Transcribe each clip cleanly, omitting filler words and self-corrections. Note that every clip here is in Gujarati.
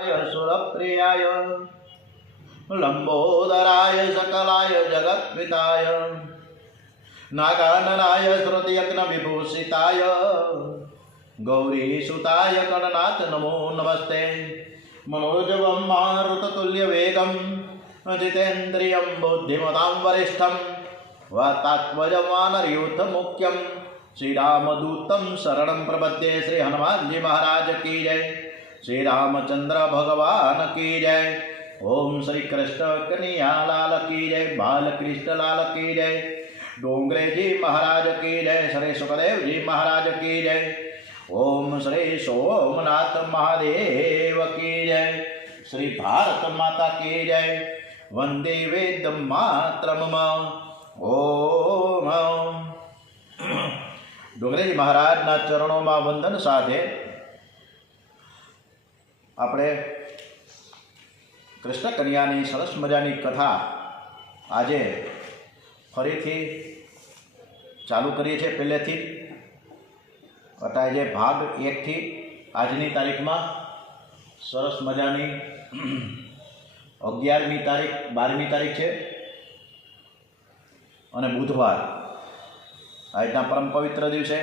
सुरप्रियाय लंबोदराय सकलाय जगत्पिताय नागाननाय श्रुतियज्ञविभूषिताय गौरीसुताय गणनाथ नमो नमस्ते। मनोजवं मारुततुल्यवेगं जितेन्द्रियं बुद्धिमतां वरिष्ठं वातात्मजं वानरयूथमुख्यं श्रीरामदूतं शरणं प्रपद्ये। श्री हनुमान जी महाराज की जय। श्री रामचंद्र भगवान की जय। ओम श्री कृष्ण कन्हैया लाल की जय। बालकृष्ण लाल की जय। डोंगरे जी महाराज की जय। श्री सुखदेव जी महाराज की जय। ओम श्री सोमनाथ महादेव की जय। श्री भारत माता की जय। वंदे वेद मातरम। ओम डोंगरेजी महाराजना चरणों में वंदन साथे આપણે કૃષ્ણ કન્યાની સરસ મજાની કથા આજે ફરીથી ચાલુ કરીએ છીએ પહેલેથી અટાય જે ભાગ 1 થી આજની તારીખમાં સરસ મજાની 11મી તારીખ 12મી તારીખ છે અને બુધવાર આજના પરમ પવિત્ર દિવસે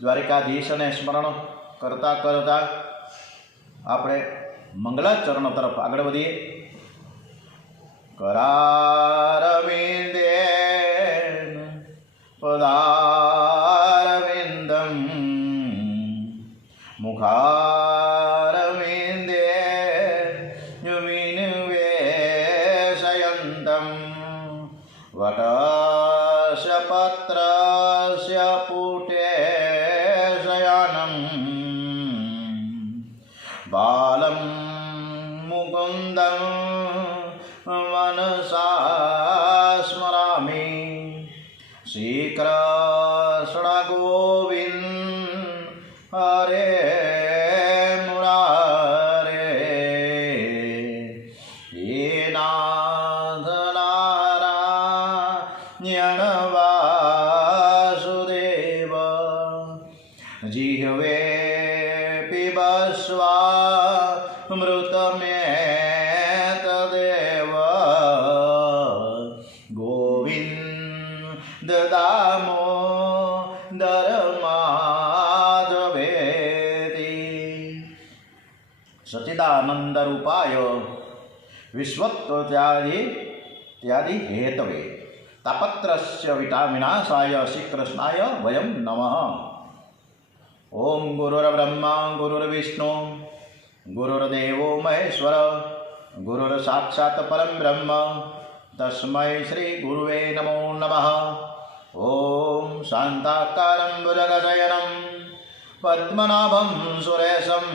દ્વારિકાધીશને સ્મરણ કરતા કરતા આપણે મંગલાચરણ તરફ આગળ વધીએ। करारविन्देन पदारविन्दं मुखारविन्दे विनिवेशयन्तं वटस्य पत्रस्य पुटे शयनं बालं मुकुन्दं मनसा स्मरामि। श्रीकृष्ण गोविन्द हरे मुरारे ये नाथ नारायण वासुदेव जिह्वे पिबस्वा मृतमेतदेव गोविन्द दामोदर माधवेति। सच्चिदानंद रूपाय विश्वत्यादि हेतवे तापत्रस्य विनाशाय श्रीकृष्णाय वयं नमः। ओम गुरुर्ब्रह्मा गुरुर्विष्णु गुरुर्देवो महेश्वर गुरुर्साक्षात् परं ब्रह्म तस्मै श्री गुरुवे नमो नमः। ओम शान्ताकारं भुजगशयनं पद्मनाभं सुरेशं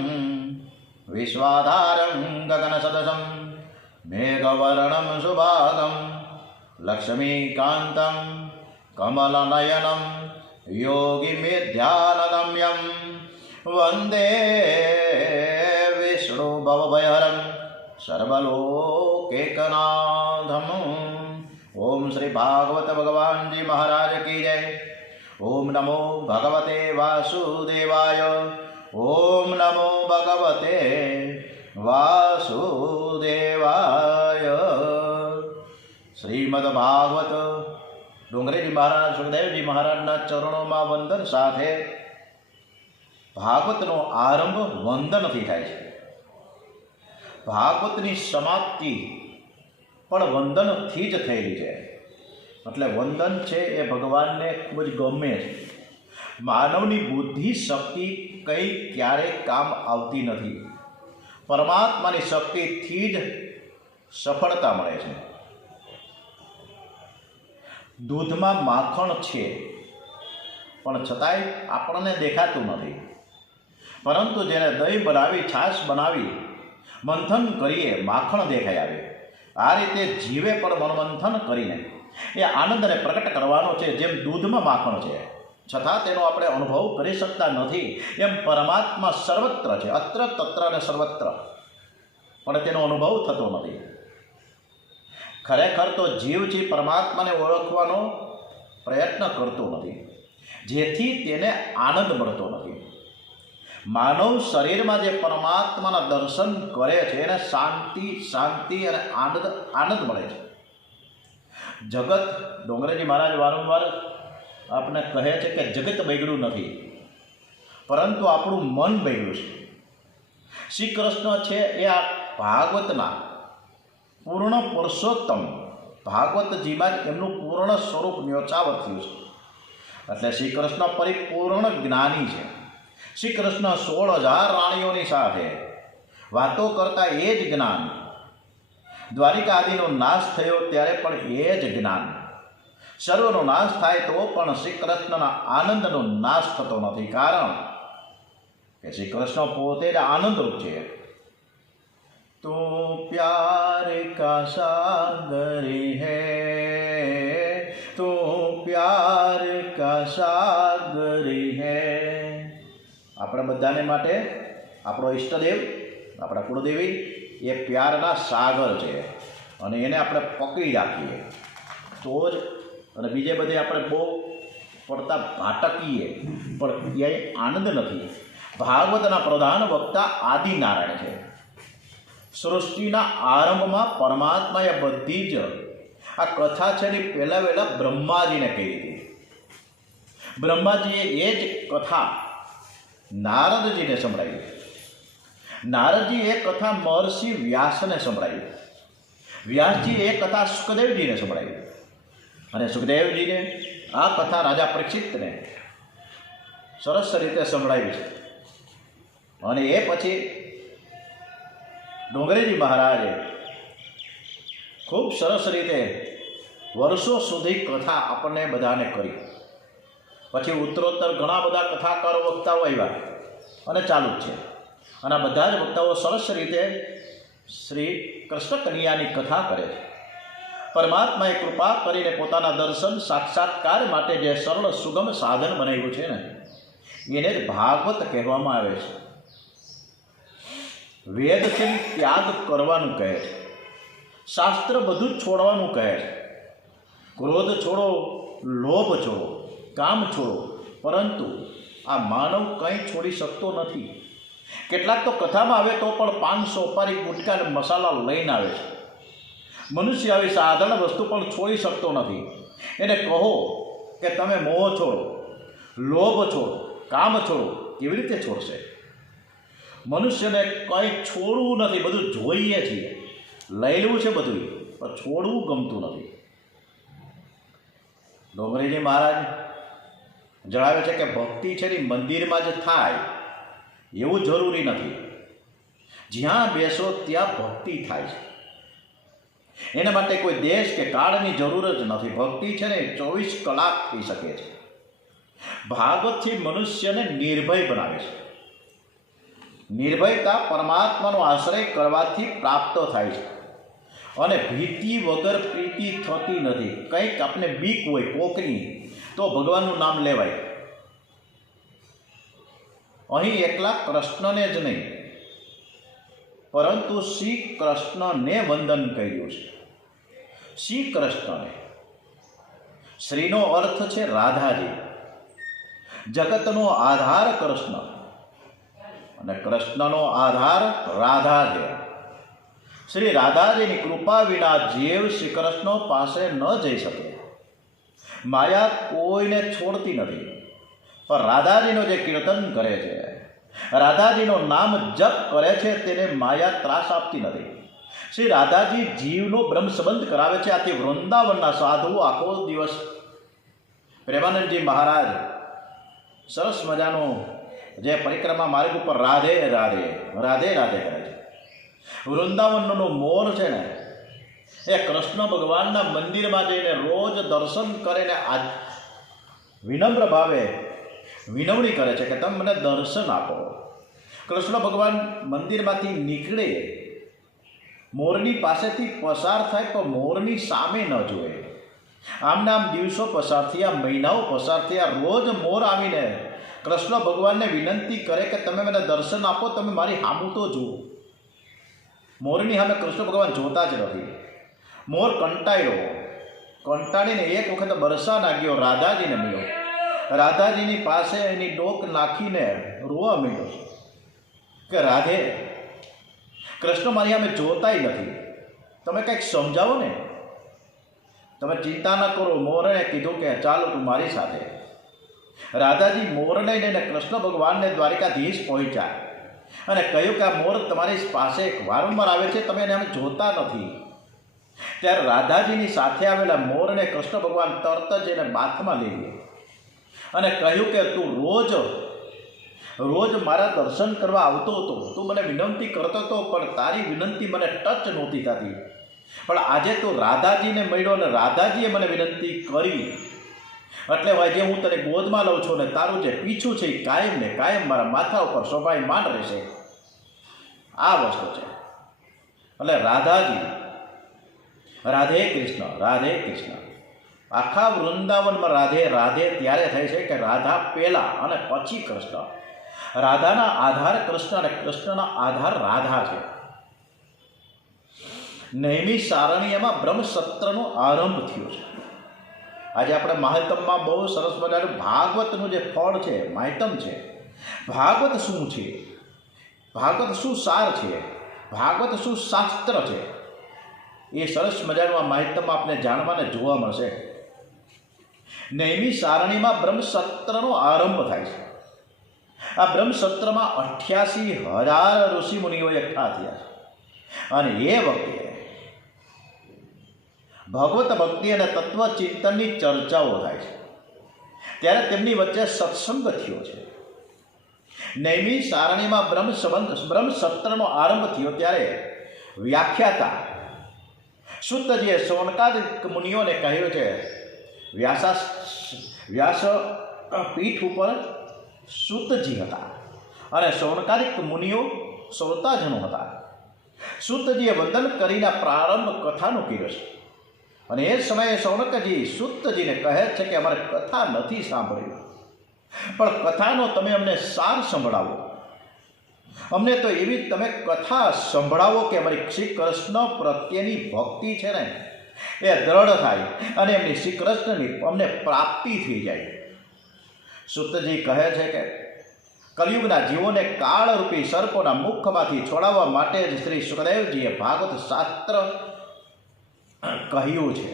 विश्वाधारं गगनसदृशं मेघवर्णं सुभागं लक्ष्मीकान्तं कमलनयनं योगिमेध्यानगम्यं वन्दे विष्णु भवभयहरं सर्वलोकैकनाथम्। ओम श्री भागवत भगवान जी महाराज की जय। ओम नमो भगवते वासुदेवाय। ओम नमो भगवते वासुदेवाय। श्रीमद्भागवत डोंगरेजी महाराज सुखदेवजी महाराजना चरणों में वंदन साथे भागवतनो आरंभ वंदनथी थाय छे। भागवतनी समाप्ति पण वंदनथी ज थयेली छे। એટલે વંદન છે એ ભગવાનને ખૂબ જ ગમે છે। માનવની બુદ્ધિ શક્તિ કંઈ ક્યારેય કામ આવતી નથી। પરમાત્માની શક્તિથી જ સફળતા મળે છે। દૂધમાં માખણ છે પણ છતાંય આપણને દેખાતું નથી, પરંતુ જેને દહીં બનાવી છાશ બનાવી મંથન કરીએ માખણ દેખાઈ આવે। આ રીતે જીવે પણ મનમંથન કરીને એ આનંદને પ્રકટ કરવાનો છે। જેમ દૂધમાં માખણ છે છતાં તેનો આપણે અનુભવ કરી શકતા નથી, એમ પરમાત્મા સર્વત્ર છે, અત્ર તત્ર અને સર્વત્ર, પણ તેનો અનુભવ થતો નથી। ખરેખર તો જીવથી પરમાત્માને ઓળખવાનો પ્રયત્ન કરતો નથી, જેથી તેને આનંદ મળતો નથી। માનવ શરીરમાં જે પરમાત્માના દર્શન કરે છે એને શાંતિ શાંતિ અને આનંદ આનંદ મળે છે. જગત, ડોંગરેજી મહારાજ વારંવાર આપણે કહે છે કે જગત બગડ્યું નથી, પરંતુ આપણું મન બગડ્યું છે. શ્રી કૃષ્ણ છે એ આ ભાગવતના પૂર્ણ પુરુષોત્તમ ભાગવતજીમાં જ એમનું પૂર્ણ સ્વરૂપ ન્યોછાવર થયું છે. એટલે શ્રી કૃષ્ણ પરિપૂર્ણ જ્ઞાની છે. શ્રી કૃષ્ણ 16,000 રાણીઓની સાથે વાતો કરતા એ જ જ્ઞાન. દ્વારિકા આદિનો નાશ થયો ત્યારે પણ એ જ જ્ઞાન. સર્વનો નાશ થાય તો પણ શ્રી કૃષ્ણના આનંદનો નાશ થતો નથી, કારણ કે શ્રી કૃષ્ણ પોતે જ આનંદરૂપ છે. તો પ્યાર કા સાગર હૈ, તો પ્યાર કા સાગર હૈ. આપણે બધાને માટે આપણો ઈષ્ટદેવ, આપણા કુળદેવી એ પ્યારના સાગર છે, અને એને આપણે પકડી રાખીએ તો જ. અને બીજે બધે આપણે બહુ પડતા ભાટકીએ પણ ક્યાંય આનંદ નથી. ભાગવતના પ્રધાન વક્તા આદિનારાયણ છે. સૃષ્ટિના આરંભમાં પરમાત્માએ બધી જ આ કથા છે ને પહેલાં વહેલા બ્રહ્માજીને કહી હતી. બ્રહ્માજીએ એ જ કથા નારદજીને સંભળાવી. નારદજી એ કથા મહર્ષિ વ્યાસને સંભળાવી. વ્યાસજી એ કથા સુખદેવજીને સંભળાવી, અને સુખદેવજીને આ કથા રાજા પરીક્ષિતને સરસ રીતે સંભળાવી છે. અને એ પછી ડોંગરેજી મહારાજે ખૂબ સરસ રીતે વર્ષો સુધી કથા આપણને બધાને કરી. પછી ઉત્તરોત્તર ઘણા બધા કથાકારો વક્તાઓ આવ્યા અને ચાલુ જ છે. અને આ બધા જ વક્તાઓ સરસ રીતે શ્રી કૃષ્ણ કન્યાની કથા કરે છે. પરમાત્માએ કૃપા કરીને પોતાના દર્શન સાક્ષાત્કાર માટે જે સરળ સુગમ સાધન બનાવ્યું છે ને એને જ ભાગવત કહેવામાં આવે છે. વેદથી ત્યાગ કરવાનું કહે છે, શાસ્ત્ર બધું જ છોડવાનું કહે છે. ક્રોધ છોડો, લોભ છોડો, કામ છોડો, પરંતુ આ માનવ કંઈ છોડી શકતો નથી. કેટલાક તો કથામાં આવે તો પણ 5 સોપારી ગુટકા અને મસાલા લઈને આવે છે. મનુષ્ય આવી સાધારણ વસ્તુ પણ છોડી શકતો નથી. એને કહો કે તમે મોહ છોડો, લોભ છોડો, કામ છોડો, કેવી રીતે છોડશે? મનુષ્યને કંઈ છોડવું નથી, બધું જોઈએ છીએ, લઈ લેવું છે બધું, પણ છોડવું ગમતું નથી. ડોંગરેજી મહારાજ જણાવે છે કે ભક્તિ છે ને મંદિરમાં જ થાય એવું જરૂરી નથી. જ્યાં બેસો ત્યાં ભક્તિ થાય છે. એના માટે કોઈ દેશ કે કાળની જરૂર જ નથી. ભક્તિ છે ને 24 કલાક થઈ શકે છે. ભાગવતથી મનુષ્યને નિર્ભય બનાવે છે. નિર્ભયતા પરમાત્માનો આશ્રય કરવાથી પ્રાપ્ત થાય છે. અને ભીતિ વગર પ્રીતિ થતી નથી. કંઈક આપણે બીક હોય કોકની તો ભગવાનનું નામ લેવાય. અહીં એકલા કૃષ્ણને જ નહીં, પરંતુ શ્રી કૃષ્ણને વંદન કર્યું છે. શ્રી કૃષ્ણને, શ્રીનો અર્થ છે રાધાજી. જગતનો આધાર કૃષ્ણ અને કૃષ્ણનો આધાર રાધા છે. શ્રી રાધાજીની કૃપા વિના જીવ શ્રી કૃષ્ણ પાસે ન જઈ શકે. માયા કોઈને છોડતી નથી, પણ રાધાજીનો જે કીર્તન કરે છે, રાધાજીનું નામ જપ કરે છે, તેને માયા ત્રાસ આપતી નથી. શ્રી રાધાજી જીવનો બ્રહ્મ સંબંધ કરાવે છે. આથી વૃંદાવનના સાધુઓ આખો દિવસ પ્રેમાનંદજી મહારાજ સરસ મજાનો જે પરિક્રમા માર્ગ ઉપર રાધે રાધે રાધે રાધે કરે છે. વૃંદાવનનો મોર છે ને એ કૃષ્ણ ભગવાનના મંદિરમાં જઈને રોજ દર્શન કરીને આ વિનમ્ર ભાવે વિનવણી કરે છે કે તમે મને દર્શન આપો. કૃષ્ણ ભગવાન મંદિરમાંથી નીકળે, મોરની પાસેથી પસાર થાય તો મોરની સામે ન જુએ. આમને આમ દિવસો પસાર થયા, મહિનાઓ પસાર થયા, રોજ મોર આવીને કૃષ્ણ ભગવાનને વિનંતી કરે કે તમે મને દર્શન આપો, તમે મારી સામું તો જુઓ. મોરની સામે કૃષ્ણ ભગવાન જોતા જ નથી. મોર કંટાળીને એક વખત બરસાના ગયો, રાધાજીને મળ્યો. રાધાજીની પાસે એની ડોક નાખીને રોવા માંડ્યો. કે રાધે કૃષ્ણ મારી અમે જોતાય નથી, તમે કંઈક સમજાવો ને. તમે ચિંતા ન કરો. મોરને કીધું કે ચાલો તું મારી સાથે. રાધાજી મોરને લઈને કૃષ્ણ ભગવાનને દ્વારિકાધીશ પહોંચ્યા અને કહ્યું કે આ મોર તમારી પાસે વારંવાર આવે છે, તમે એને અમે જોતા નથી. ત્યારે રાધાજીની સાથે આવેલા મોરને કૃષ્ણ ભગવાન તરત જ એને બાથમાં લઈ ગયા અને કહ્યું કે તું રોજ મારા દર્શન કરવા આવતો હતો, તું મને વિનંતી કરતો હતો, પણ તારી વિનંતી મને ટચ નહોતી થતી. પણ આજે તું રાધાજીને મળ્યો અને રાધાજીએ મને વિનંતી કરી, એટલે આજે હું તને ગોદમાં લઉં છું અને તારું જે પીછું છે એ કાયમ ને કાયમ મારા માથા ઉપર શોભાયમાન રહેશે. આ વસ્તુ છે. એટલે રાધાજી, રાધે કૃષ્ણ, રાધે કૃષ્ણ. આખા વૃંદાવનમાં રાધે રાધે ત્યારે થાય છે કે રાધા પહેલાં અને પછી કૃષ્ણ. રાધાના આધાર કૃષ્ણ અને કૃષ્ણના આધાર રાધા છે. નૈમિષ સારણ્યમાં બ્રહ્મસત્રનો આરંભ થયો છે. આજે આપણે માહિતમમાં બહુ સરસ મજાનું ભાગવતનું જે ફળ છે, માહિતમ છે. ભાગવત શું છે, ભાગવત શું સાર છે, ભાગવત શું શાસ્ત્ર છે, એ સરસ મજાનું આ માહિતમ આપને જાણવાને જોવા મળશે. નૈમિષ સારણીમાં બ્રહ્મસત્રનો આરંભ થાય છે. આ બ્રહ્મસત્રમાં 88,000 ઋષિ મુનિઓ એકઠા થયા છે અને એ વખતે ભગવત ભક્તિ અને તત્વચિંતનની ચર્ચાઓ થાય છે. ત્યારે તેમની વચ્ચે સત્સંગ થયો છે. નૈમિષ સારણીમાં બ્રહ્મસત્રનો આરંભ થયો ત્યારે વ્યાખ્યાતા શુદ્ધજીએ શૌનકાદિક મુનિઓને કહ્યું છે. વ્યાસ પીઠ ઉપર શુદ્ધજી હતા અને શૌનકાદિક મુનિઓ શ્રોતાજનો હતા. શુદ્ધજીએ વંદન કરીને પ્રારંભ કથાનો કર્યો છે અને એ સમયે શૌનકજી શુદ્ધજીને કહે છે કે અમારે કથા નથી સાંભળવી, પણ કથાનો તમે અમને સાર સંભળાવો. અમને તો એવી તમે કથા સંભળાવો કે અમારી શ્રી કૃષ્ણ પ્રત્યેની ભક્તિ છે ને એ દ્રઢ થાય અને એમની શ્રી કૃષ્ણની અમને પ્રાપ્તિ થઈ જાય. શુદ્ધજી કહે છે કે કલયુગના જીવોને કાળરૂપી સર્પોના મુખમાંથી છોડાવવા માટે જ શ્રી સુખદેવજીએ ભાગવત શાસ્ત્ર કહ્યું છે.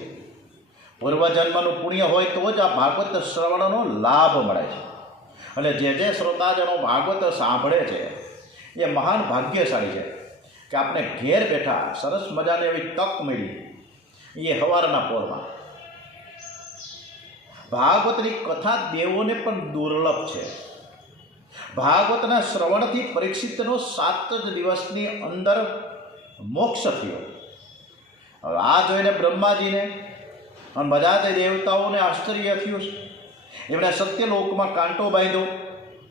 પૂર્વજન્મનું પુણ્ય હોય તો જ આ ભાગવત શ્રવણનો લાભ મળે છે. એટલે જે શ્રોતાજનો ભાગવત સાંભળે છે એ મહાન ભાગ્યશાળી છે કે આપણે ઘેર બેઠા સરસ મજાની એવી તક મળી. એ સવારના પોરમાં ભાગવતની કથા દેવોને પણ દુર્લભ છે. ભાગવતના શ્રવણથી પરીક્ષિતનો 7 જ દિવસની અંદર મોક્ષ થયો. આ જોઈને બ્રહ્માજીને અને બધા તે દેવતાઓને આશ્ચર્ય થયું છે. એમણે સત્યલોકમાં કાંટો બાંધ્યો,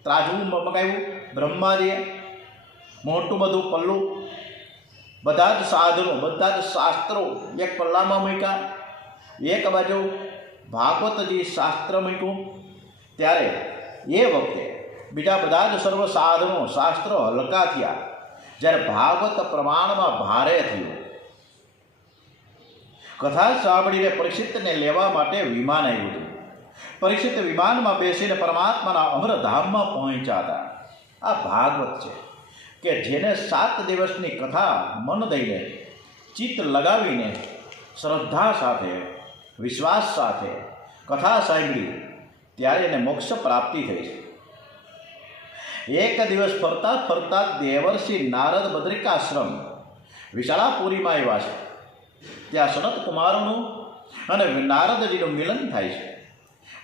ત્રાજવું મગાવ્યું. બ્રહ્માજીએ મોટું બધું પલ્લું, બધા જ સાધનો, બધા જ શાસ્ત્રો એક પલ્લામાં મૂક્યા. એક બાજુ ભાગવતજી શાસ્ત્ર મૂક્યું. ત્યારે એ વખતે બીજા બધા જ સર્વ સાધનો શાસ્ત્રો હલકા થયા. જ્યારે ભાગવત પ્રમાણમાં ભારે થયું. કથા સાંભળીને પરીક્ષિતને લેવા માટે વિમાન આવ્યું હતું. પરીક્ષિત વિમાનમાં બેસીને પરમાત્માના અમરધામમાં પહોંચ્યા હતા. આ ભાગવત છે કે જેને 7 દિવસની કથા મન દઈને, ચિત્ત લગાવીને, શ્રદ્ધા સાથે, વિશ્વાસ સાથે કથા સાંભળી ત્યારે એને મોક્ષ પ્રાપ્તિ થઈ છે. એક દિવસ ફરતા ફરતા દેવર્ષિ નારદ બદ્રિકાશ્રમ વિશાળાપુરીમાં આવ્યા છે. ત્યાં સનત કુમારોનું અને નારદજીનું મિલન થાય છે.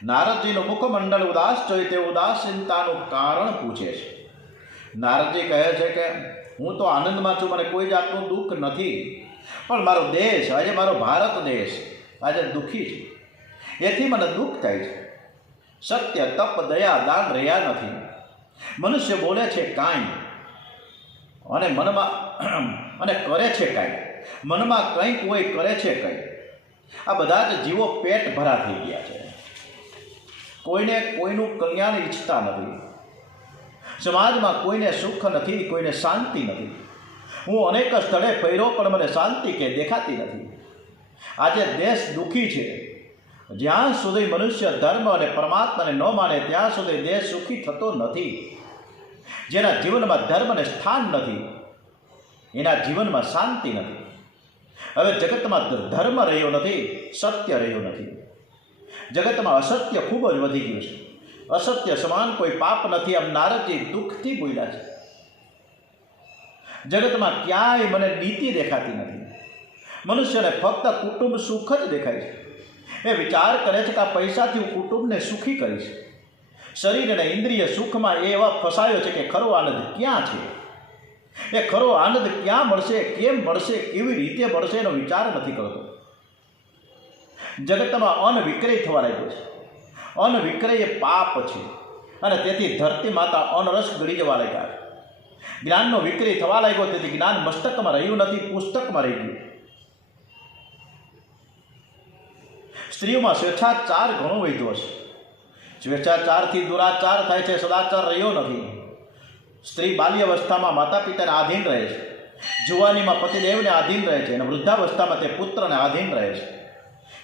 નારદજીનું મુખમંડળ ઉદાસ જોઈ તે ઉદાસીનતાનું કારણ પૂછે છે. નારદજી કહે છે કે હું તો આનંદમાં છું, મને કોઈ જાતનું દુઃખ નથી, પણ મારો દેશ, આજે મારો ભારત દેશ આજે દુઃખી છે, એથી મને દુઃખ થાય છે. સત્ય, તપ, દયા, દાન રહ્યા નથી. મનુષ્ય બોલે છે કાંઈ અને મનમાં અને કરે છે કાંઈ, મનમાં કંઈક હોય, કરે છે કંઈ. આ બધા જ જીવો પેટ ભરા થઈ ગયા છે. કોઈને કોઈનું કલ્યાણ ઈચ્છતા નથી. સમાજમાં કોઈને સુખ નથી, કોઈને શાંતિ નથી. હું અનેક સ્થળે ફર્યો પણ મને શાંતિ કે દેખાતી નથી. આજે દેશ દુઃખી છે. જ્યાં સુધી મનુષ્ય ધર્મ અને પરમાત્માને ન માને ત્યાં સુધી દેશ સુખી થતો નથી. જેના જીવનમાં ધર્મને સ્થાન નથી, એના જીવનમાં શાંતિ નથી. હવે જગતમાં ધર્મ રહ્યો નથી, સત્ય રહ્યું નથી. જગતમાં અસત્ય ખૂબ જ વધી ગયું છે. અસત્ય સમાન કોઈ પાપ નથી, આમ નારદજી દુઃખથી બોલ્યા છે. જગતમાં ક્યાંય મને નીતિ દેખાતી નથી. મનુષ્યને ફક્ત કુટુંબ સુખ જ દેખાય છે. એ વિચાર કરે છે કે આ પૈસાથી હું કુટુંબને સુખી કરીશ. શરીર અને ઇન્દ્રિય સુખમાં એ એવા ફસાયો છે કે ખરો આનંદ ક્યાં છે? એ ખરો આનંદ ક્યાં મળશે, કેમ મળશે, કેવી રીતે મળશે એનો વિચાર નથી કરતો. જગતમાં અનવિક્રય થવા લાગ્યો છે. અનવિક્રય એ પાપ છે અને તેથી ધરતી માતા અનરસ ગળી જવા લાગ્યા છે. જ્ઞાનનો વિક્રય થવા લાગ્યો, તેથી જ્ઞાન મસ્તકમાં રહ્યું નથી, પુસ્તકમાં રહી ગયું. સ્ત્રીઓમાં સ્વેચ્છાચાર ઘણો વધ્યો છે. સ્વેચ્છાચારથી દુરાચાર થાય છે, સદાચાર રહ્યો નથી. સ્ત્રી બાલ્યાવસ્થામાં માતા પિતાને આધીન રહે છે, જુવાનીમાં પતિદેવને આધીન રહે છે અને વૃદ્ધાવસ્થામાં તે પુત્રને આધીન રહે છે.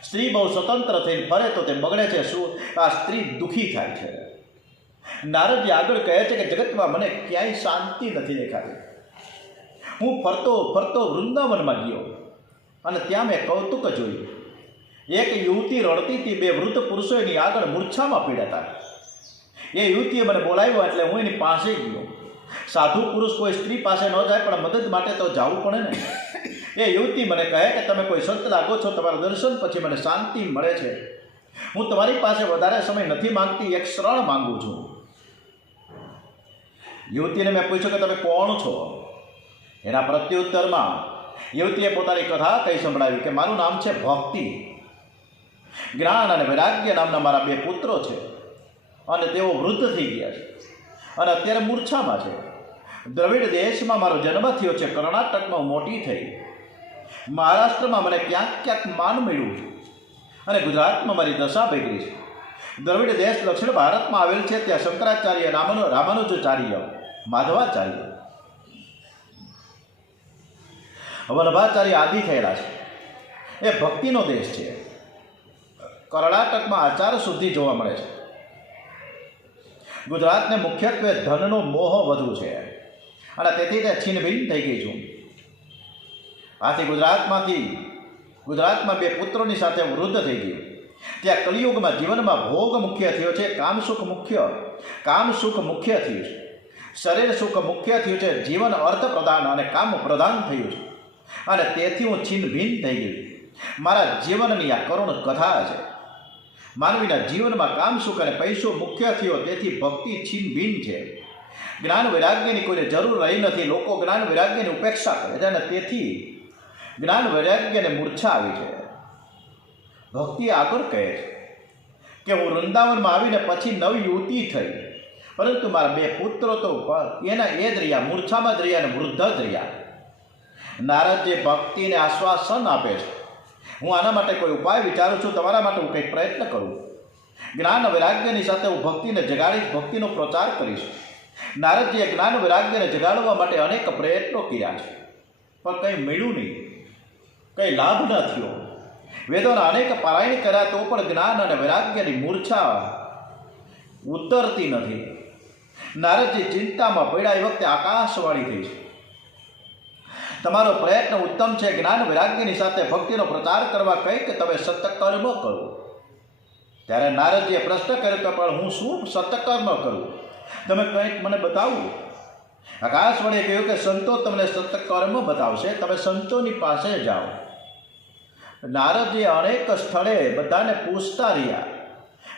સ્ત્રી બહુ સ્વતંત્ર થઈને ફરે તો તે બગડે છે. શું આ સ્ત્રી દુઃખી થાય છે? નારદજી આગળ કહે છે કે જગતમાં મને ક્યાંય શાંતિ નથી દેખાતી. હું ફરતો ફરતો વૃંદાવનમાં ગયો અને ત્યાં મેં કૌતુક જોયું. એક યુવતી રડતી હતી, બે વૃદ્ધ પુરુષો એની આગળ મૂર્છામાં પીડ્યા હતા. એ યુવતીએ મને બોલાવ્યો એટલે હું એની પાસે ગયો. સાધુ પુરુષ કોઈ સ્ત્રી પાસે ન જાય, પણ મદદ માટે તો જવું પડે ને. એ યુવતી મને કહે કે તમે કોઈ સંત લાગો છો, તમારા દર્શન પછી મને શાંતિ મળે છે. હું તમારી પાસે વધારે સમય નથી માંગતી, એક શરણ માંગુ છું. યુવતીને મેં પૂછ્યું કે તમે કોણ છો? એના પ્રત્યુત્તરમાં યુવતીએ પોતાની કથા કહી સંભળાવી કે મારું નામ છે ભક્તિ. જ્ઞાન અને વૈરાગ્ય નામના મારા બે પુત્રો છે અને તેઓ વૃદ્ધ થઈ ગયા છે અને અત્યારે મૂર્છામાં છે. દ્રવિડ દેશમાં મારો જન્મ થયો છે. કર્ણાટકમાં મોટી થઈ. મહારાષ્ટ્રમાં મને ક્યાંક ક્યાંક માન મળ્યું અને ગુજરાતમાં મારી દશા બગડી છે. દ્રવિડ દેશ દક્ષિણ ભારતમાં આવેલ છે. ત્યાં શંકરાચાર્ય, રામાનુજાચાર્ય, માધવાચાર્ય, વલ્લભાચાર્ય આદિ થયેલા છે. એ ભક્તિનો દેશ છે. કર્ણાટકમાં આચાર શુદ્ધિ જોવા મળે છે. ગુજરાતને મુખ્યત્વે ધનનો મોહ વધુ છે અને તેથી તે છીનભીન થઈ ગઈ છું. આથી ગુજરાતમાં બે પુત્રોની સાથે વૃદ્ધ થઈ ગયું. ત્યાં કલિયુગમાં જીવનમાં ભોગ મુખ્ય થયો છે, કામ સુખ મુખ્ય થયું છે, શરીર સુખ મુખ્ય થયું છે, જીવન અર્થ પ્રધાન અને કામ પ્રધાન થયું છે અને તેથી હું છીનભીન થઈ ગયું. મારા જીવનની આ કરુણ કથા છે. માનવીના જીવનમાં કામ સુખ અને પૈસો મુખ્ય થયો, તેથી ભક્તિ છીનભીન છે. જ્ઞાન વૈરાગ્યની કોઈને જરૂર રહી નથી. લોકો જ્ઞાન વૈરાગ્યની ઉપેક્ષા કરે છે અને તેથી જ્ઞાન વૈરાગ્યને મૂર્છા આવી છે. ભક્તિ આગળ કહે છે કે હું વૃંદાવનમાં આવીને પછી નવી યુવતી થઈ, પરંતુ મારા બે પુત્રો તો એના એ જ રહ્યા, મૂર્છામાં જ રહ્યા અને વૃદ્ધ જ રહ્યા. નારદજી ભક્તિને આશ્વાસન આપે છે. હું આના માટે કોઈ ઉપાય વિચારું છું. તમારા માટે હું કંઈક પ્રયત્ન કરું. જ્ઞાન વૈરાગ્યની સાથે હું ભક્તિને જગાડીશ, ભક્તિનો પ્રચાર કરીશ. નારદજીએ જ્ઞાન વૈરાગ્યને જગાડવા માટે અનેક પ્રયત્નો કર્યા છે, પણ કંઈ મળ્યું નહીં, કંઈ લાભ ન થયો. વેદોના અનેક પારાયણ કર્યા તો પણ જ્ઞાન અને વૈરાગ્યની મૂર્છા ઉતરતી નથી. નારદજી ચિંતામાં પડ્યા. એ વખતે આકાશવાણી થઈ છે, તમારો પ્રયત્ન ઉત્તમ છે. જ્ઞાન વૈરાગ્યની સાથે ભક્તિનો પ્રચાર કરવા કંઈક તમે સત્કર્મ કરો. ત્યારે નારદજીએ પ્રશ્ન કર્યો કે પણ હું શું સત્કર્મ કરું? તમે કંઈક મને બતાવો. આકાશવાણીએ કહ્યું કે સંતો તમને સત્કર્મ બતાવશે, તમે સંતોની પાસે જાઓ. નારદજીએ અનેક સ્થળે બધાને પૂછતા રહ્યા.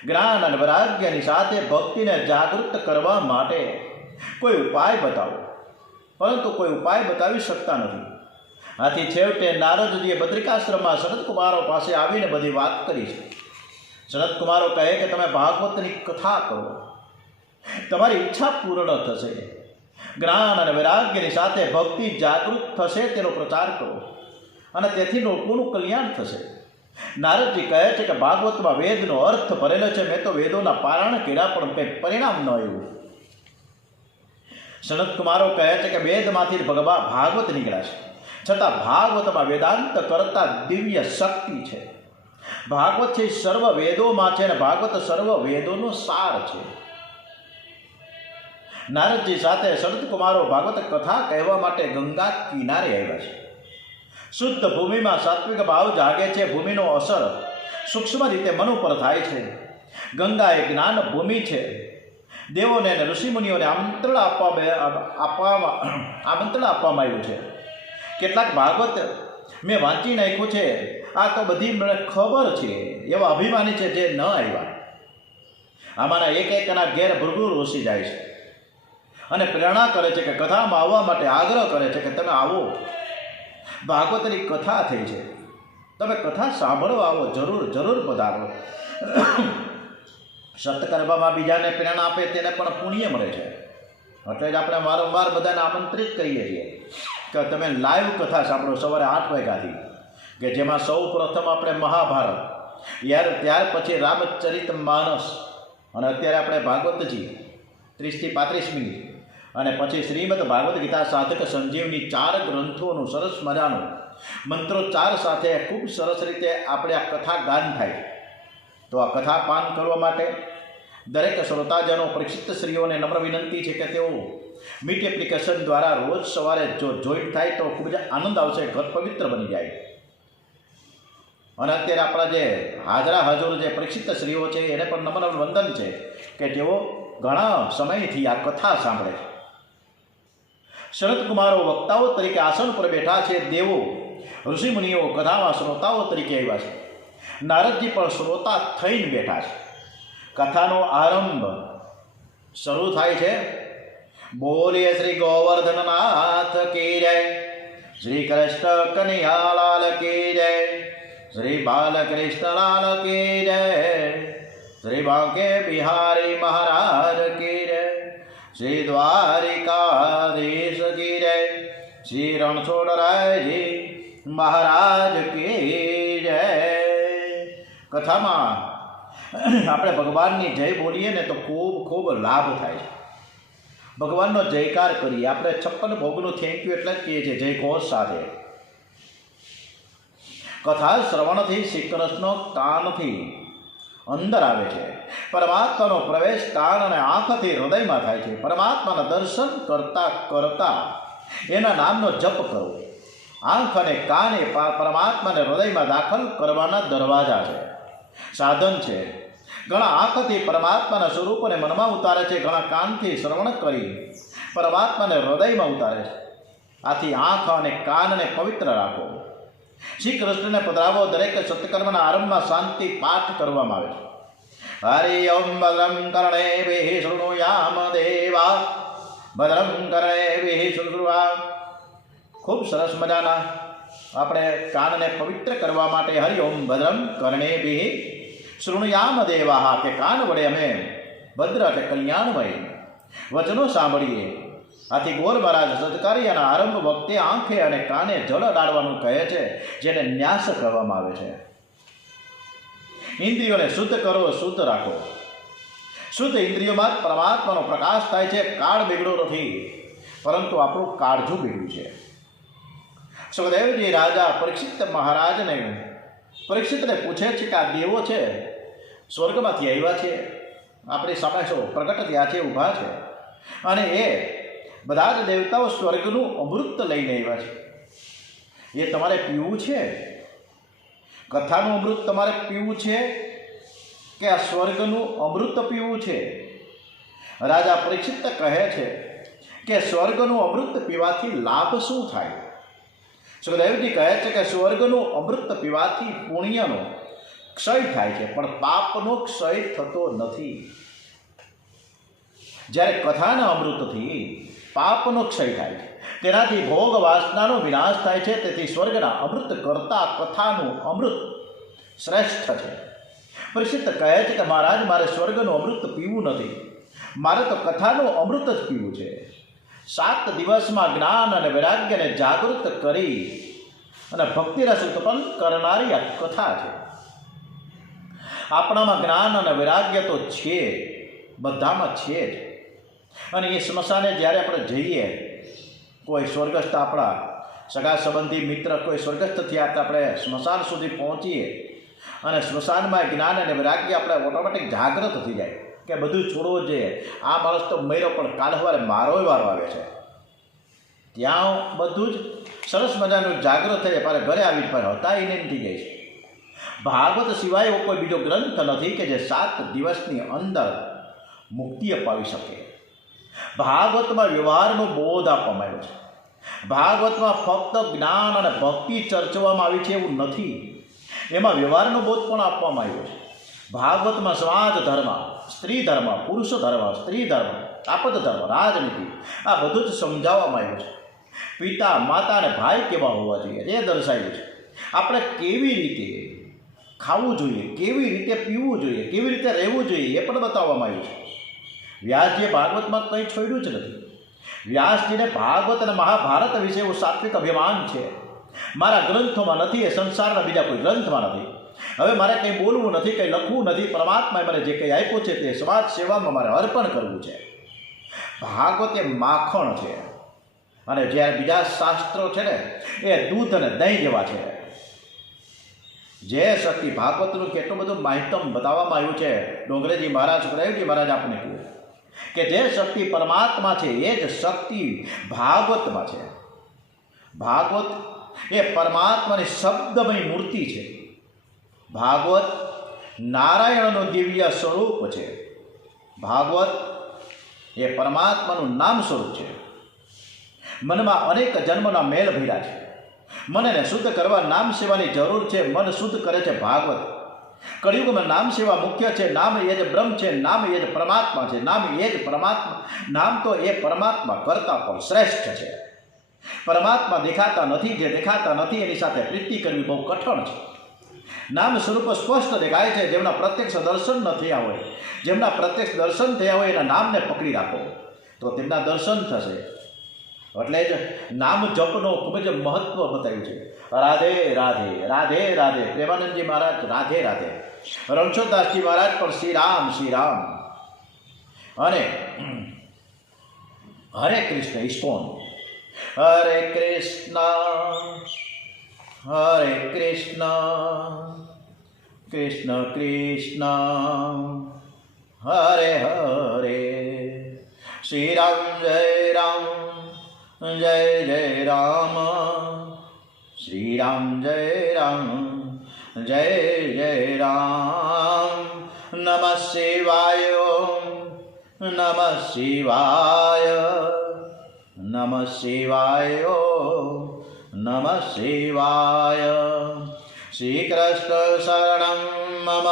જ્ઞાન અને વૈરાગ્યની સાથે ભક્તિને જાગૃત કરવા માટે કોઈ ઉપાય બતાવો, પરંતુ કોઈ ઉપાય બતાવી શકતા નથી. આથી છેવટે નારદજીએ બદ્રિકાશ્રમમાં સનતકુમારો પાસે આવીને બધી વાત કરી છે. સનતકુમારો કહે કે તમે ભાગવતની કથા કરો, તમારી ઈચ્છા પૂર્ણ થશે. જ્ઞાન અને વૈરાગ્યની સાથે ભક્તિ જાગૃત થશે, તેનો પ્રચાર કરો અને તેથી લોકોનું કલ્યાણ થશે. નારદજી કહે છે કે ભાગવતમાં વેદનો અર્થ ભરેલો છે. મેં તો વેદોના પારાયણ કર્યા, પણ કંઈ પરિણામ ન આવ્યું. સનતકુમારો કહે છે કે વેદમાંથી ભાગવત નીકળ્યા છે, છતાં ભાગવતમાં વેદાંત કરતા દિવ્ય શક્તિ છે. ભાગવત છે સર્વ વેદોમાં છે અને ભાગવત સર્વ વેદોનો સાર છે. નારદજી સાથે સનતકુમારો ભાગવત કથા કહેવા માટે ગંગા કિનારે આવ્યા છે. શુદ્ધ ભૂમિમાં સાત્વિક ભાવ જાગે છે. ભૂમિનો અસર સૂક્ષ્મ રીતે મન ઉપર થાય છે. ગંગા એ જ્ઞાન ભૂમિ છે. દેવોને અને ઋષિમુનિઓને આમંત્રણ આપવામાં આવ્યું છે. કેટલાક ભાગવત મેં વાંચી નાખ્યું છે. આ તો બધી મને ખબર છે એવા અભિમાની છે જે ન આવ્યા. આમાંના એકના ઘેર ભૃગુ રોસી જાય છે અને પ્રેરણા કરે છે કે કથામાં આવવા માટે આગ્રહ કરે છે કે તમે આવો. ભાગવતની કથા થઈ છે, તમે કથા સાંભળવા આવો, જરૂર જરૂર પધારો. સત્કર્મમાં બીજાને પ્રેરણા આપે તેને પણ પુણ્ય મળે છે. એટલે જ આપણે વારંવાર બધાને આમંત્રિત કરીએ છીએ કે તમે લાઈવ કથા સાંભળો સવારે 8 વાગ્યાથી, કે જેમાં સૌ પ્રથમ આપણે મહાભારત, ત્યાર પછી રામચરિત માનસ, અને અત્યારે આપણે ભાગવતજી 30 થી 35 મિનિટ, અને પછી શ્રીમદ ભાગવત ગીતા સાધક સંજીવની 4 ગ્રંથોનું સરસ મજાનું મંત્રોચ્ચાર સાથે ખૂબ સરસ રીતે આપણે આ કથા ગાન થાય. તો આ કથા પાન કરવા માટે દરેક શ્રોતાજનો પરીક્ષિત શ્રીઓને નમ્ર વિનંતી છે કે તેઓ મીટ એપ્લિકેશન દ્વારા રોજ સવારે જો જોઈન્ટ થાય તો ખૂબ જ આનંદ આવશે, ઘર પવિત્ર બની જાય. અને અત્યારે આપણા જે હાજર જે પરીક્ષિત શ્રીઓ છે એને પણ નમ્ર વંદન છે કે તેઓ ઘણા સમયથી આ કથા સાંભળે છે. સનતકુમારો વક્તાઓ તરીકે આસન પર બેઠા છે. દેવો ઋષિમુનિઓ કથામાં શ્રોતાઓ તરીકે આવ્યા છે. નારદજી પણ શ્રોતા થઈને બેઠા છે. કથાનો આરંભ શરૂ થાય છે. બોલીએ શ્રી ગોવર્ધનનાથ કી જય, શ્રી કૃષ્ણ કનૈયાલાલ કી જય, શ્રી બાલકૃષ્ણલાલ કી જય, શ્રી બાંકે બિહારી મહારાજ કી જય, શ્રી દ્વારિકાધીશ કી જય, શ્રી રણછોડરાયજી મહારાજ કી જય. કથામાં આપણે ભગવાનની જય બોલીએ ને તો ખૂબ ખૂબ લાભ થાય છે. ભગવાનનો જયકાર કરીએ. આપણે 56 ભોગનું થેન્ક યુ એટલે જ કહીએ છીએ જય ઘોષ સાથે. કથા શ્રવણથી શ્રી કૃષ્ણ કાનથી અંદર આવે છે. પરમાત્માનો પ્રવેશ કાન અને આંખથી હૃદયમાં થાય છે. પરમાત્માના દર્શન કરતા કરતા એના નામનો જપ કરો. આંખ અને કાન એ પરમાત્માને હૃદયમાં દાખલ કરવાના દરવાજા છે, સાધન છે. ઘણા આંખથી પરમાત્માના સ્વરૂપને મનમાં ઉતારે છે, ઘણા કાનથી શ્રવણ કરી પરમાત્માને હૃદયમાં ઉતારે છે. આથી આંખ અને કાનને પવિત્ર રાખો. શ્રી કૃષ્ણને પધરાવો. દરેક સત્કર્મના આરંભમાં શાંતિ પાઠ કરવામાં આવે છે. હરિ ઓમ ભદ્રં કર્ણેભિઃ શૃણુયામ દેવા, ભદ્રં કર્ણેભિઃ શૃણુયા. ખૂબ સરસ મજાના આપણે કાનને પવિત્ર કરવા માટે હરિ ઓમ ભદ્રં કર્ણેભિઃ શૃણુયામ દેવાહ, કે કાન વડે અમે ભદ્ર કે કલ્યાણમય વચનો સાંભળીએ. આથી ગોર મહારાજ સત્કાર્યના આરંભ વખતે આંખે અને કાને જળ અડાડવાનું કહે છે, જેને ન્યાસ કહેવામાં આવે છે. ઇન્દ્રિયોને શુદ્ધ કરો, શુદ્ધ રાખો. શુદ્ધ ઇન્દ્રિયોમાં જ પરમાત્માનો પ્રકાશ થાય છે. કાળ બિગડ્યો નથી, પરંતુ આપણું કાળજું બિગડ્યું છે. સુખદેવજી રાજા પરીક્ષિતને પૂછે છે કે આ દેવો છે સ્વર્ગમાંથી આવ્યા છે, આપણી સામે પ્રગટ થયા છે, ઊભા છે, અને એ બધા જ દેવતાઓ સ્વર્ગનું અમૃત લઈને આવ્યા છે. એ તમારે પીવું છે? કથાનું અમૃત તમારે પીવું છે કે આ સ્વર્ગનું અમૃત પીવું છે? રાજા પરીક્ષિત કહે છે કે સ્વર્ગનું અમૃત પીવાથી લાભ શું થાય? સુખદેવજી કહે છે કે સ્વર્ગનું અમૃત પીવાથી પુણ્યનો ક્ષય થાય છે, પણ પાપનો ક્ષય થતો નથી. જ્યારે કથાના અમૃતથી પાપનો ક્ષય થાય છે, તેનાથી ભોગ વાસનાનો વિનાશ થાય છે. તેથી સ્વર્ગના અમૃત કરતાં કથાનું અમૃત શ્રેષ્ઠ છે. પરીક્ષિત કહે છે કે મહારાજ, મારે સ્વર્ગનું અમૃત પીવું નથી, મારે તો કથાનું અમૃત જ પીવું છે. 7 દિવસમાં જ્ઞાન અને વૈરાગ્યને જાગૃત કરી અને ભક્તિરસ ઉત્પન્ન કરનારી આ કથા છે. આપણામાં જ્ઞાન અને વૈરાગ્ય તો છે, બધામાં છે જ. અને એ સ્મશાને જ્યારે આપણે જઈએ, કોઈ સ્વર્ગસ્થ આપણા સગા સંબંધી મિત્ર કોઈ સ્વર્ગસ્થ થયા તો આપણે સ્મશાન સુધી પહોંચીએ અને સ્મશાનમાં જ્ઞાન અને વૈરાગ્ય આપણે ઓટોમેટિક જાગૃત થઈ જાય. કે બધું છોડવું જોઈએ, આ માણસ તો મર્યો પણ કાલ સવારે મારો વારો આવે છે, ત્યાં બધું જ સરસ મજાનું જાગૃત થઈ જાય. ઘરે આવી પર હતા એને થઈ જાય છે. ભાગવત સિવાય એવો કોઈ બીજો ગ્રંથ નથી કે જે 7 દિવસની અંદર મુક્તિ અપાવી શકે. ભાગવતમાં વ્યવહારનો બોધ આપવામાં આવ્યો છે. ભાગવતમાં ફક્ત જ્ઞાન અને ભક્તિ ચર્ચવામાં આવી છે એવું નથી, એમાં વ્યવહારનો બોધ પણ આપવામાં આવ્યો છે. ભાગવતમાં સમાજ ધર્મ, સ્ત્રી ધર્મ, પુરુષ ધર્મ, સ્ત્રી ધર્મ, આપદ ધર્મ, રાજનીતિ, આ બધું જ સમજાવવામાં આવ્યું છે. પિતા, માતા અને ભાઈ કેવા હોવા જોઈએ એ દર્શાવ્યું છે. આપણે કેવી રીતે ખાવું જોઈએ, કેવી રીતે પીવું જોઈએ, કેવી રીતે રહેવું જોઈએ એ પણ બતાવવામાં આવ્યું છે. વ્યાસજીએ ભાગવતમાં કંઈ છોડ્યું જ નથી. વ્યાસજીને ભાગવત અને મહાભારત વિશે એવું સાત્વિક અભિમાન છે. મારા ગ્રંથોમાં નથી, એ સંસારના બીજા કોઈ ગ્રંથમાં નથી. હવે મારે કંઈ બોલવું નથી, કંઈ લખવું નથી. પરમાત્માએ મને જે કંઈ આપ્યું છે તે સમાજ સેવામાં મારે અર્પણ કરવું છે. ભાગવત એ માખણ છે, અને જ્યારે બીજા શાસ્ત્રો છે ને એ દૂધ અને દહીં જેવા છે. જે શક્તિ ભાગવતનું કેટલું બધું માહિતમ બતાવવામાં આવ્યું છે. ડોંગરેજી મહારાજ, સુખદેવજી મહારાજ આપણે કહ્યું કે જે શક્તિ પરમાત્મા છે એ જ શક્તિ ભાગવતમાં છે. ભાગવત એ પરમાત્માની શબ્દમય મૂર્તિ છે. ભાગવત નારાયણનું દિવ્ય સ્વરૂપ છે. ભાગવત એ પરમાત્માનું નામ સ્વરૂપ છે. મનમાં અનેક જન્મના મેલ ભર્યા છે. મનને શુદ્ધ કરવા નામ સેવાની જરૂર છે. મન શુદ્ધ કરે છે ભાગવત. કળિયુગમાં નામ સેવા મુખ્ય છે. નામ એ જ બ્રહ્મ છે, નામ એ જ પરમાત્મા છે, નામ એ જ પરમાત્મા. નામ તો એ પરમાત્મા કરતાં પણ શ્રેષ્ઠ છે. પરમાત્મા દેખાતા નથી, જે દેખાતા નથી એની સાથે પ્રીતિ કરવી બહુ કઠણ છે. નામ સ્વરૂપ સ્પષ્ટ દેખાય છે. જેમના પ્રત્યક્ષ દર્શન ન થયા હોય, જેમના પ્રત્યક્ષ દર્શન થયા હોય એના નામને પકડી રાખો તો તેમના દર્શન થશે. એટલે જ નામ જપનો ખૂબ જ મહત્વ બતાવ્યું છે. રાધે રાધે, રાધે રાધે. પ્રેમાનંદજી મહારાજ રાધે રાધે, રણછોડદાસજી મહારાજ પણ શ્રી રામ શ્રી રામ. અને હરે કૃષ્ણ ઇસ્કોન, હરે કૃષ્ણ હરે કૃષ્ણ કૃષ્ણ કૃષ્ણ હરે હરે. શ્રી રામ જય રામ, જય જય રામ. શ્રી રામ જય રામ, જય જય રામ. નમઃ શિવાય, નમઃ શિવાય, નમઃ શિવાય, નમઃ શિવાય. શ્રી કૃષ્ણ શરણં મમ,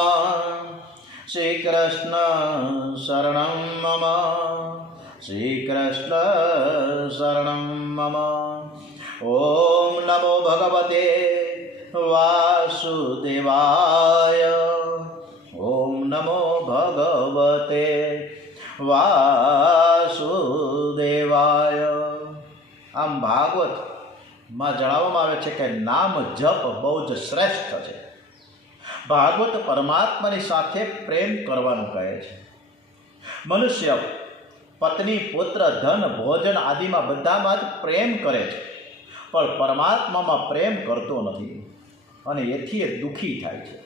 શ્રી કૃષ્ણ શરણં મમ, શ્રી કૃષ્ણ શરણં મમ. ઓમ નમો ભગવતે વાસુદેવાય, ઓમ નમો ભગવતે વાસુદેવાય. આમ ભાગવતમાં જણાવવામાં આવે છે કે નામ જપ બહુ જ શ્રેષ્ઠ છે. ભાગવત પરમાત્માની સાથે પ્રેમ કરવાનું કહે છે. મનુષ્ય પત્ની, પુત્ર, ધન, ભોજન આદિમાં બધામાં જ પ્રેમ કરે છે, પણ પરમાત્મામાં પ્રેમ કરતો નથી અને એથી એ દુઃખી થાય છે.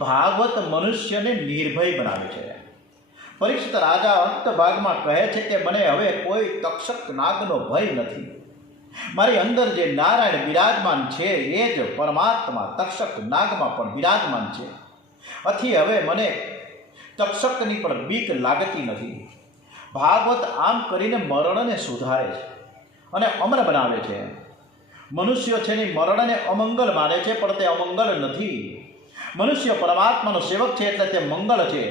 ભાગવત મનુષ્યને નિર્ભય બનાવે છે. પરીક્ષિત રાજા અંત ભાગમાં કહે છે કે મને હવે કોઈ તક્ષક નાગનો ભય નથી. મારી અંદર જે નારાયણ બિરાજમાન છે એ જ પરમાત્મા તક્ષક નાગમાં પણ બિરાજમાન છે. આથી હવે મને તક્ષકની પણ બીક લાગતી નથી. ભાગવત આમ કરીને મરણને સુધારે છે અને અમર બનાવે છે. મનુષ્ય છે ને મરણને અમંગલ માને છે, પણ તે અમંગલ નથી. મનુષ્ય પરમાત્માનો સેવક છે એટલે તે મંગળ છે.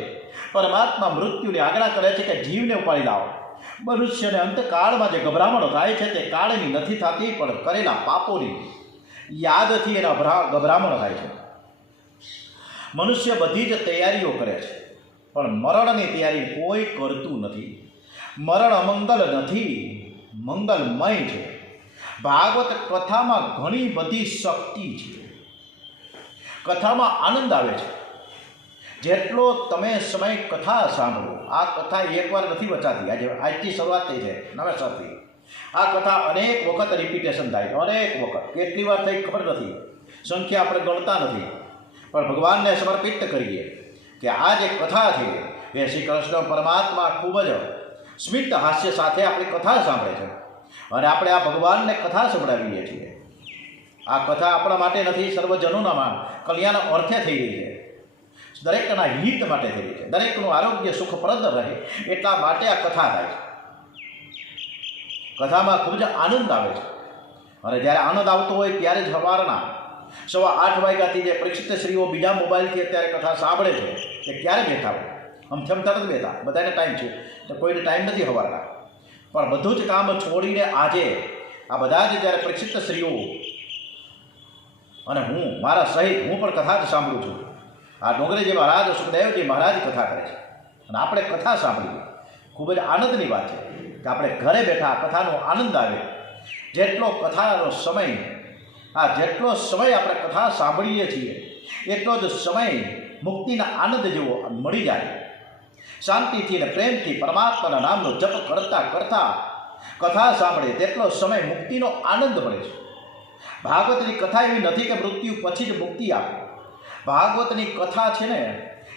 પરમાત્મા મૃત્યુની આજ્ઞા કરે છે કે જીવને ઉપાડી લાવો. મનુષ્યને અંતકાળમાં જે ગભરામણ થાય છે તે કાળની નથી થતી, પણ કરેલા પાપોની યાદથી એના ગભરામણ થાય છે. મનુષ્ય બધી જ તૈયારીઓ કરે છે, પણ મરણની તૈયારી કોઈ કરતું નથી. મરણ અમંગલ નથી, મંગલમય છે. ભાગવત કથામાં ઘણી બધી શક્તિ છે. કથામાં આનંદ આવે છે. જેટલો તમે સમય કથા સાંભળો, આ કથા એકવાર નથી વચાતી. આજથી શરૂઆત થઈ છે નવેસરથી. આ કથા અનેક વખત રિપીટેશન થાય, અનેક વખત. કેટલી વાર થઈ ખબર નથી, સંખ્યા આપણે ગણતા નથી. પણ ભગવાનને સમર્પિત કરીએ કે આ જે કથા છે કે શ્રી કૃષ્ણ પરમાત્મા ખૂબ જ સ્મિત હાસ્ય સાથે આપણી કથા સાંભળે છે અને આપણે આ ભગવાનને કથા સંભળાવીએ છીએ. આ કથા આપણા માટે નથી, સર્વજનોના કલ્યાણ અર્થે થઈ રહી છે, દરેકના હિત માટે થઈ રહી છે, દરેકનું આરોગ્ય સુખપ્રદ રહે એટલા માટે આ કથા થાય છે. કથામાં ખૂબ જ આનંદ આવે છે અને જ્યારે આનંદ આવતો હોય ત્યારે જ સવારના 8:15 વાગ્યાથી જે પરીક્ષિત શ્રીઓ બીજા મોબાઈલથી અત્યારે કથા સાંભળે છે તે ક્યારે બેઠા હોય? આમ તરત બેઠા, બધાને ટાઈમ છે, તો કોઈને ટાઈમ નથી સવારના, પણ બધું જ કામ છોડીને આજે આ બધા જ જ્યારે પરીક્ષિત શ્રીઓ અને હું મારા સહિત હું પણ કથા જ સાંભળું છું. આ ડોંગરેજી મહારાજ, સુખદેવજી મહારાજ કથા કરે છે અને આપણે કથા સાંભળીએ. ખૂબ જ આનંદની વાત છે કે આપણે ઘરે બેઠા કથાનો આનંદ આવે. જેટલો કથાનો સમય જેટલો સમય આપણે કથા સાંભળીએ છીએ એટલો જ સમય મુક્તિના આનંદ જેવો મળી જાય. શાંતિથી અને પ્રેમથી પરમાત્માના નામનો જપ કરતા કરતા કથા સાંભળે તેટલો સમય મુક્તિનો આનંદ મળે છે. ભાગવતની કથા એવી નથી કે મૃત્યુ પછી જ મુક્તિ આપે. ભાગવતની કથા છે ને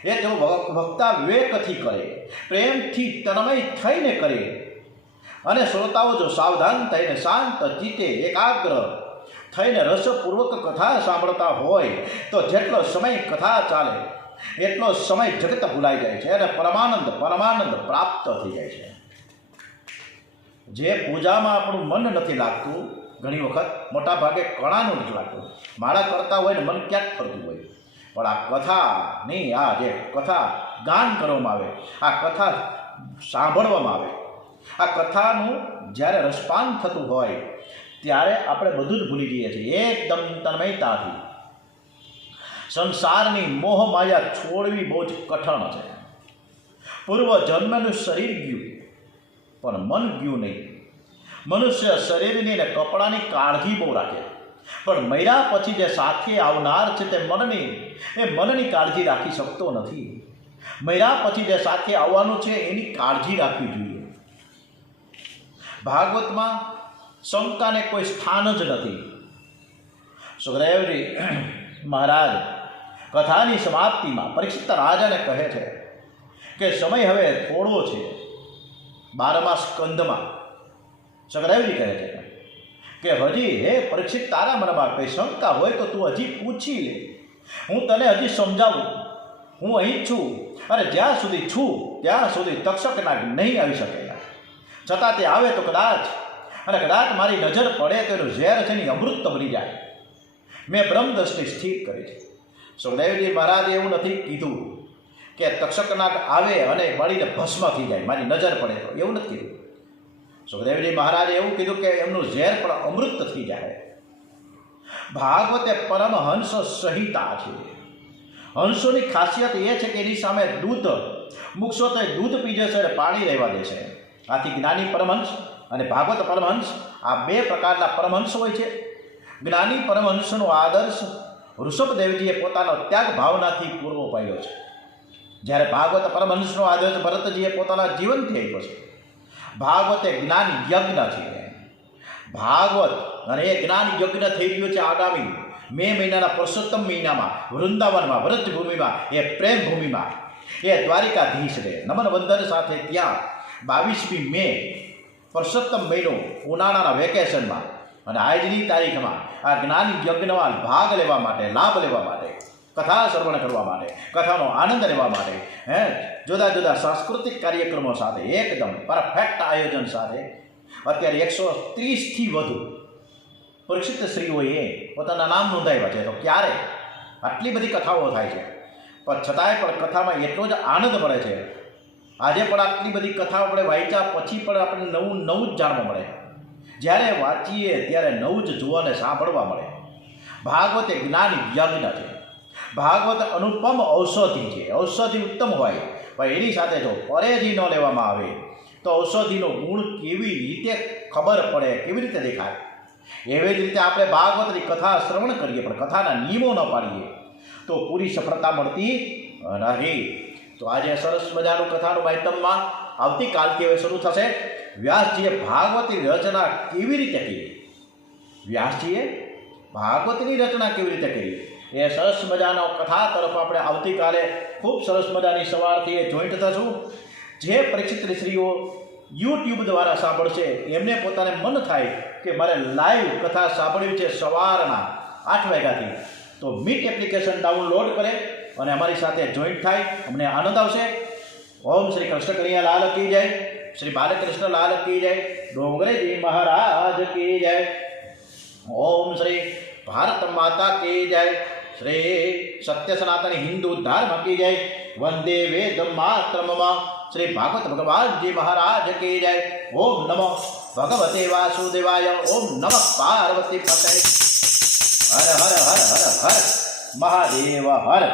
એ જો વક્તા વિવેકથી કરે, પ્રેમથી તન્મય થઈને કરે અને શ્રોતાઓ જો સાવધાન થઈને શાંત ચિત્તે એકાગ્ર થઈને રસપૂર્વક કથા સાંભળતા હોય તો જેટલો સમય કથા ચાલે એટલો સમય જગત ભૂલાઈ જાય છે અને પરમાનંદ પ્રાપ્ત થઈ જાય છે. જે પૂજામાં આપણું મન નથી લાગતું, ઘણી વખત મોટા ભાગે કણાનું નથી લાગતું, માળા કરતા હોય ને મન ક્યાંક ફરતું હોય, પણ આ કથાની આ જે કથા ગાન કરવામાં આવે, આ કથા સાંભળવામાં આવે, આ કથાનું જ્યારે રસપાન થતું હોય ત્યારે આપણે બધું જ ભૂલી જઈએ છીએ એકદમ તન્મયતાથી. સંસારની મોહ માયા છોડવી બહુ જ કઠણ છે. પૂર્વ જન્મનું શરીર ગયું પણ મન ગયું નહીં. મનુષ્ય શરીરની ને કપડાની કાળજી બહુ રાખે, પણ મર્યા પછી જે સાથે આવનાર છે તે મનની કાળજી રાખી શકતો નથી. મર્યા પછી જે સાથે આવવાનું છે એની કાળજી રાખવી જોઈએ. ભાગવતમાં શંકાને કોઈ સ્થાન જ નથી. સુખદેવજી મહારાજ કથાની સમાપ્તિમાં પરીક્ષિત રાજાને કહે છે કે સમય હવે થોડો છે. 12મા સ્કંદમાં સુખદેવજી કહે છે કે હજી હે પરીક્ષિત, તારા મનમાં કંઈ શંકા હોય તો તું હજી પૂછી લે, હું તને હજી સમજાવું. હું અહીં છું અને જ્યાં સુધી છું ત્યાં સુધી તક્ષકના નહીં આવી શકે, છતાં તે આવે તો કદાચ મારી નજર પડે તો એનું ઝેર છે ને અમૃત બની જાય. મેં બ્રહ્મદ્રષ્ટિ સ્થિર કરી છે. સુખદેવજી મહારાજે એવું નથી કીધું કે તક્ષકનાગ આવે અને બળીને ભસ્મ થઈ જાય મારી નજર પડે તો, એવું નથી કીધું. સુખદેવજી મહારાજે એવું કીધું કે એમનું ઝેર પણ અમૃત થઈ જાય. ભાગવતે પરમહંસ સંહિતા છે. હંસોની ખાસિયત એ છે કે એની સામે દૂધ મૂકશો તો દૂધ પી જશે અને પાણી રહેવા દેશે. આથી જ્ઞાની પરમહંસ અને ભાગવત પરમહંસ આ બે પ્રકારના પરમહંસ હોય છે. જ્ઞાની પરમહંસનો આદર્શ ઋષભદેવજીએ પોતાનો ત્યાગ ભાવનાથી પૂરો પાડ્યો છે, જ્યારે ભાગવત પરમહંસનો આદર્શ ભરતજીએ પોતાના જીવનથી આપ્યો છે. ભાગવત એ જ્ઞાન યજ્ઞ છે. ભાગવત અને એ જ્ઞાન યજ્ઞ થઈ રહ્યો છે આગામી મે મહિનાના પુરુષોત્તમ મહિનામાં વૃંદાવનમાં, વ્રજભૂમિમાં, એ પ્રેમ ભૂમિમાં, એ દ્વારિકાધીશ રે નમન વંદન સાથે ત્યાં 22મી મે પુરુષોત્તમ મહિનો ઉનાળાના વેકેશનમાં અને આજની તારીખમાં આ જ્ઞાન યજ્ઞમાં ભાગ લેવા માટે, લાભ લેવા માટે, કથા શ્રવણ કરવા માટે, કથાનો આનંદ લેવા માટે જુદા જુદા સાંસ્કૃતિક કાર્યક્રમો સાથે એકદમ પરફેક્ટ આયોજન સાથે અત્યારે 130થી વધુ પરીક્ષિત શ્રીઓએ પોતાના નામ નોંધાવ્યા છે. તો ક્યારે આટલી બધી કથાઓ થાય છે, પણ છતાંય પણ કથામાં એટલો જ આનંદ મળે છે. આજે પણ આટલી બધી કથાઓ આપણે વાંચ્યા પછી પણ આપણને નવું જ જાણવા મળે. જ્યારે વાંચીએ ત્યારે નવું જ જોવાને સાંભળવા મળે. ભાગવત એ જ્ઞાન યજ્ઞ છે. ભાગવત અનુપમ ઔષધિ છે. ઔષધિ ઉત્તમ હોય પણ એની સાથે જો પરેજી ન લેવામાં આવે તો ઔષધિનો ગુણ કેવી રીતે ખબર પડે, કેવી રીતે દેખાય. એવી જ રીતે આપણે ભાગવતની કથા શ્રવણ કરીએ પણ કથાના નિયમો ન પાડીએ તો પૂરી સફળતા મળતી નથી. તો આજે સરસ મજાનું કથાનું માહિતમમાં આવતીકાલથી હવે શરૂ થશે. વ્યાસજીએ ભાગવતની રચના કેવી રીતે કરી, વ્યાસજીએ ભાગવતની રચના કેવી રીતે કરી એ સરસ મજાનો કથા તરફ આપણે આવતીકાલે ખૂબ સરસ મજાની સવારથી એ જોઈન્ટ થશું. જે પરીક્ષિત ઋષિઓ યુટ્યુબ દ્વારા સાંભળશે એમને પોતાને મન થાય કે મારે લાઈવ કથા સાંભળવી છે સવારના 8 વાગ્યાથી, તો મીટ એપ્લિકેશન ડાઉનલોડ કરે અને અમારી સાથે જોઈન્ટ થાય. અમને આનંદ આવશે. ઓમ શ્રી કૃષ્ણ કનૈયા લાલ કી જય, શ્રી બાલકૃષ્ણ લાલ કી જય, ડોંગરેજી મહારાજ કી જય. ઓમ શ્રી ભારત માતા કી જય, શ્રી સત્ય સનાતન હિન્દુ ધર્મ કી જય. વંદે વેદ માતરમમાં શ્રી ભાગવત ભગવાનજી મહારાજ કી જય. ઓમ નમો ભગવતે વાસુદેવાય. ઓમ નમઃ પાર્વતી પતય. હર હર હર હર હર મહાદેવ હર.